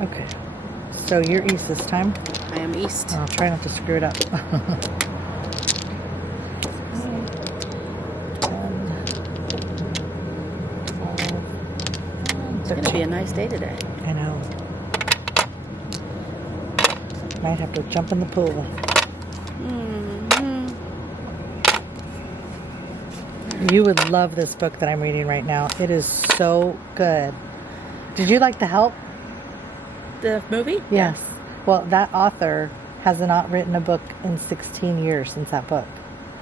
Okay. So you're east this time? I am east. I'll try not to screw it up. It's going to be a nice day today. I know. Might have to jump in the pool. Mm-hmm. You would love this book that I'm reading right now. It is so good. Did you like The Help? The movie? Yes. Well, that author has not written a book in 16 years since that book.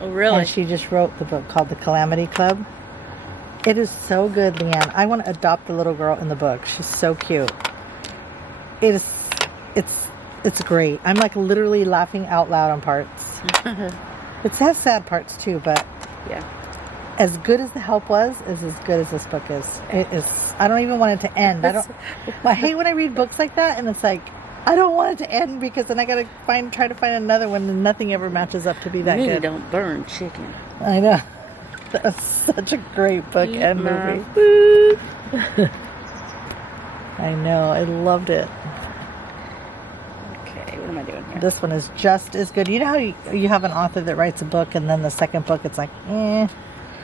Oh, really? And she just wrote the book called The Calamity Club. It is so good, Leanne. I want to adopt the little girl in the book. She's so cute. It's great. I'm like literally laughing out loud on parts. It has sad parts too, but yeah. As good as The Help was, is as good as this book is. It is. I don't even want it to end. I hate when I read books like that, and it's like I don't want it to end because then I gotta try to find another one, and nothing ever matches up to be that good. Don't burn chicken. I know. That's such a great book and movie. I know. I loved it. Okay, what am I doing here? This one is just as good. You know how you have an author that writes a book, and then the second book, it's like,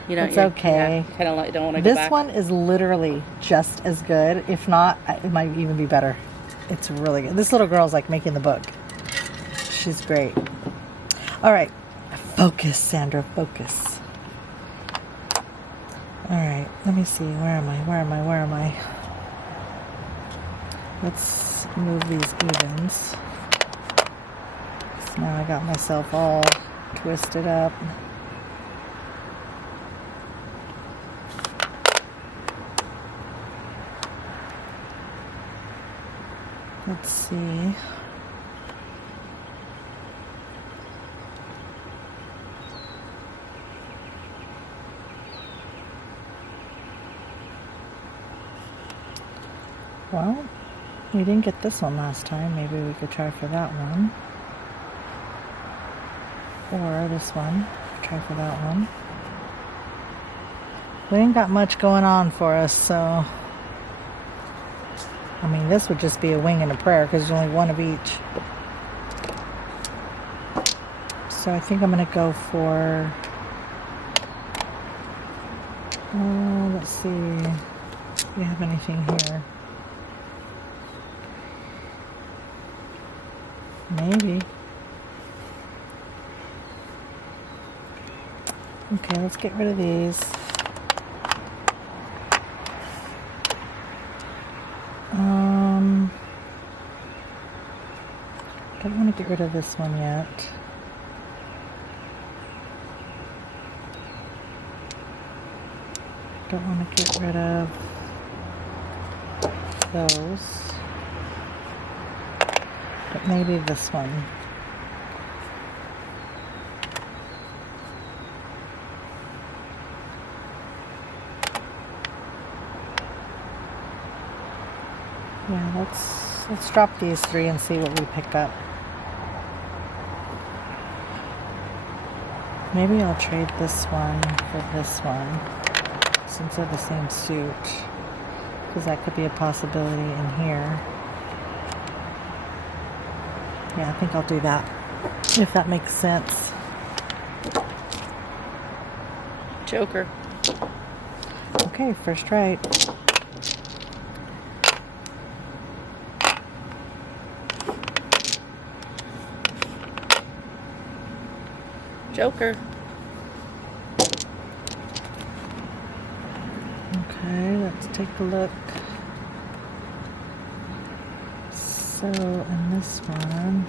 it's okay. Kind of like don't want to go back. This one is literally just as good. If not, it might even be better. It's really good. This little girl's like making the book. She's great. All right. Focus, Sandra. Focus. All right. Let me see. Where am I? Let's move these evens. So now I got myself all twisted up. Let's see. Well, we didn't get this one last time. Maybe we could try for that one. Or this one. Try for that one. We ain't got much going on for us, so... I mean, this would just be a wing and a prayer because there's only one of each. So I think I'm going to go for... let's see. Do we have anything here? Maybe. Okay, let's get rid of these. Don't want to get rid of this one yet. Don't want to get rid of those. But maybe this one. Yeah, let's drop these three and see what we pick up. Maybe I'll trade this one for this one since they're the same suit, because that could be a possibility in here. Yeah, I think I'll do that, if that makes sense. Joker. Okay, first right. Joker. Okay, let's take a look. So, in this one...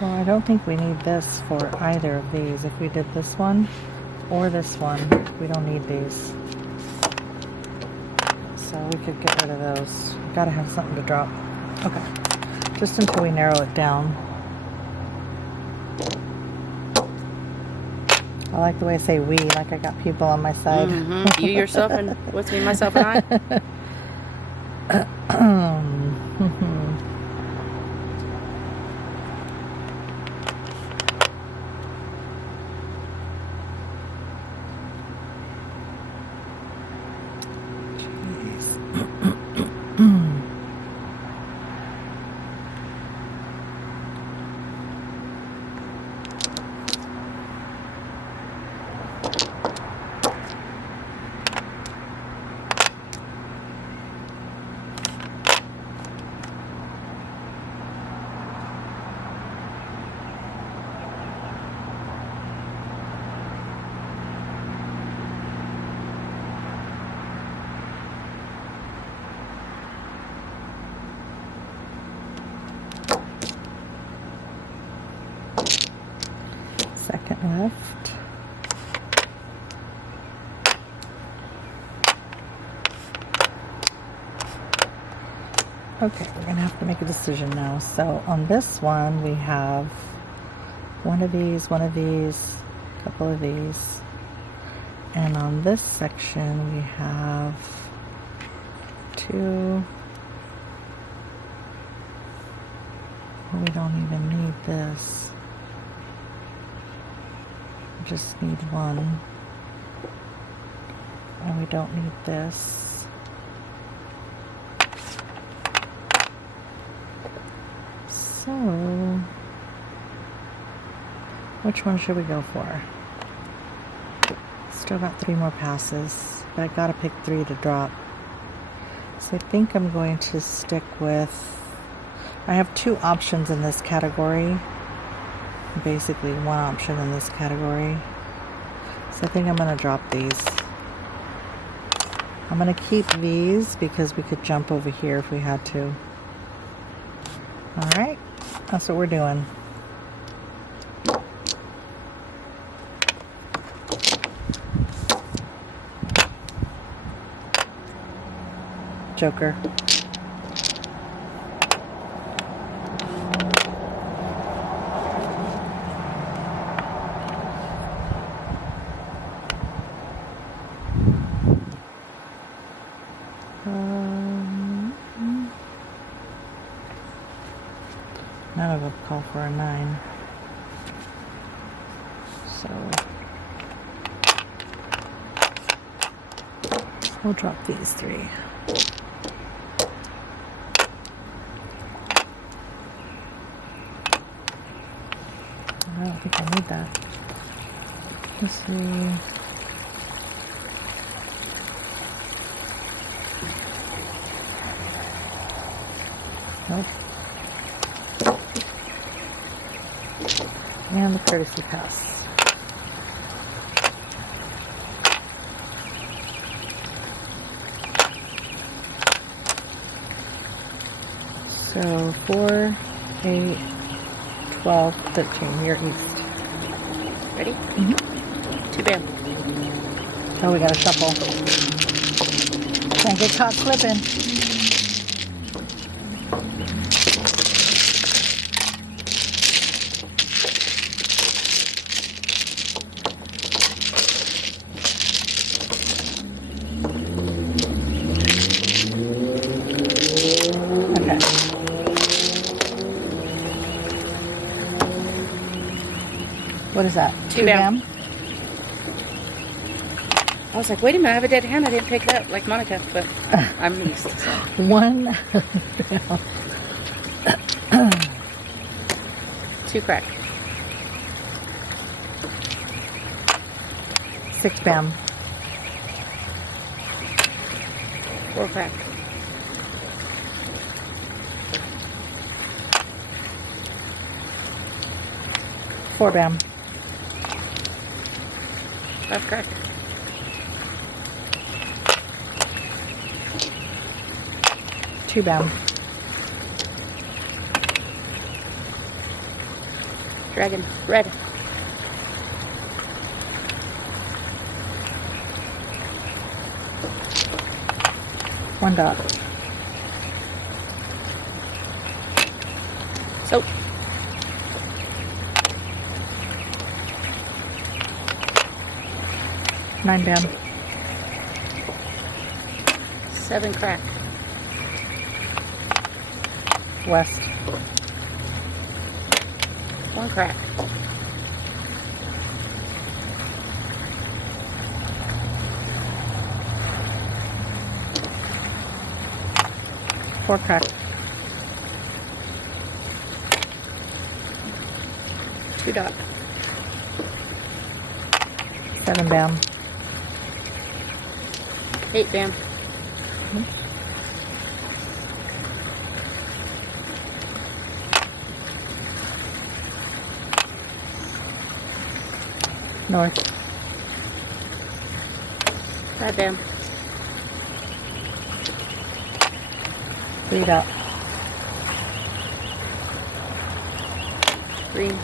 Well, I don't think we need this for either of these. If we did this one or this one, we don't need these. So we could get rid of those. Gotta have something to drop. Okay. Just until we narrow it down. I like the way I say we, like I got people on my side. Mm-hmm. You, yourself, and what's me, myself, and I? Second left. Okay, we're gonna have to make a decision now. So on this one, we have one of these, a couple of these. And on this section, we have two. We don't even need this. We just need one. And we don't need this. So, which one should we go for? Still got 3 more passes, but I gotta pick 3 to drop. So I think I'm going to stick with, I have 2 options in this category. Basically 1 option in this category. So I think I'm gonna drop these. I'm gonna keep these because we could jump over here if we had to. Alright, that's what we're doing. Joker. None of them call for a 9. So we'll drop these 3. I don't think I need that. Let's see. Nope. And the courtesy pass. So 4, 8, 12, 13. You're east. Ready? Mm-hmm. 2 bam. Oh, we gotta shuffle. Can't get caught slipping. What is that? 2 bam. I was like, wait a minute, I have a dead hand. I didn't pick it up like Monica, but I'm east. So. 1 2 crack. 6 bam. 4 crack. 4 bam. 5 crack. 2 bam. Dragon. Red. 1 dot. So. 9 bam. 7 crack. West. 1 crack. Four crack. 2 dot. 7 bam. 8 bam. North. 5 bam. 3 dot. Green.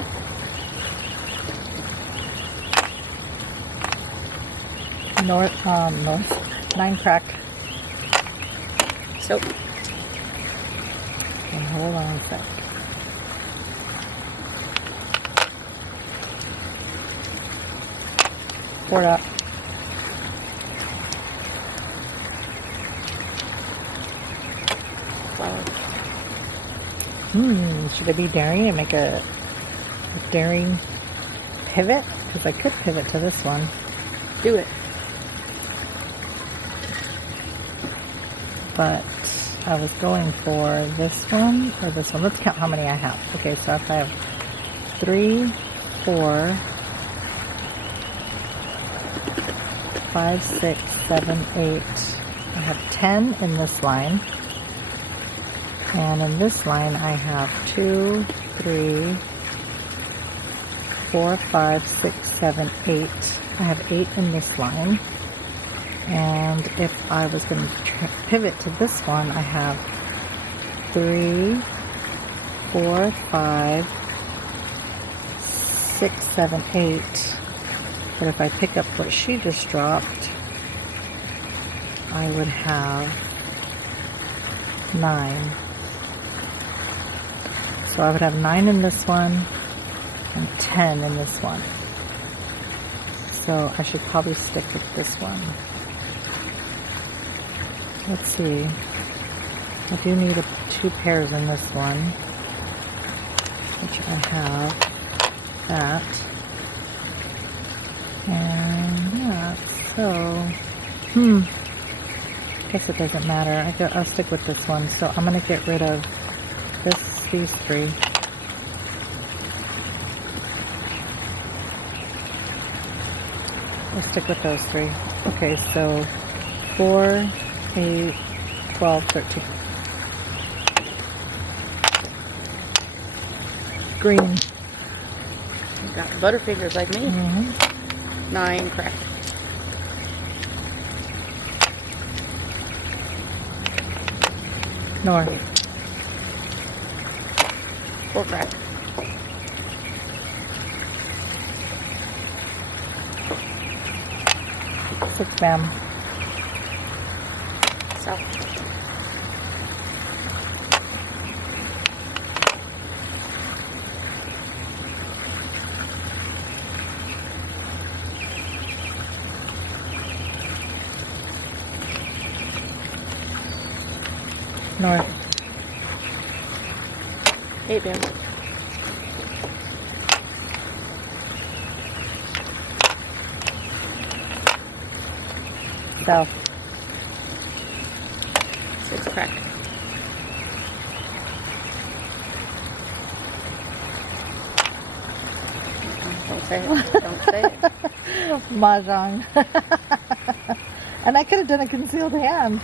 North. 9 crack. Soap. And hold on a sec. Four dot. Flower. Should I be daring and make a daring pivot? Because I could pivot to this one. Do it. But I was going for this one or this one. Let's count how many I have. Okay, so if I have 3, 4, 5, 6, 7, 8. I have 10 in this line. And in this line I have 2, 3, 4, 5, 6, 7, 8. I have 8 in this line. And if I was going to pivot to this one, I have 3, 4, 5, 6, 7, 8. But if I pick up what she just dropped, I would have 9. So I would have 9 in this one and 10 in this one. So I should probably stick with this one. Let's see. I do need 2 pairs in this one, which I have that and that. So, guess it doesn't matter. I'll stick with this one. So I'm gonna get rid of these 3. We'll stick with those 3. Okay, so 4, 8, 12, 13. Green. You got butterfingers like me. 9 crack. North. 4 crack. Six bam. South. North. 8 bam. South. 6 crack. Don't say it. Don't say it. Mahjong. And I could have done a concealed hand.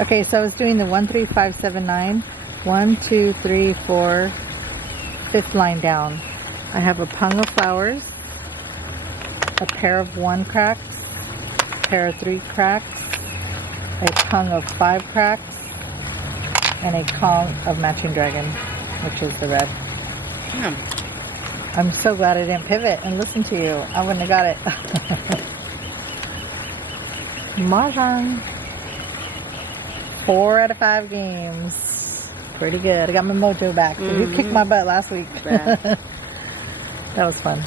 Okay, so I was doing the 1, 3, 5, 7, 9. 1, 2, 3, 4. 5th line down. I have a pung of flowers, a pair of 1 cracks, a pair of 3 cracks, a pung of 5 cracks, and a Kong of matching dragon, which is the red. I'm so glad I didn't pivot and listen to you. I wouldn't have got it. Mahjong. 4 out of 5 games. Pretty good. I got my mojo back. You kicked my butt last week. Yeah. That was fun.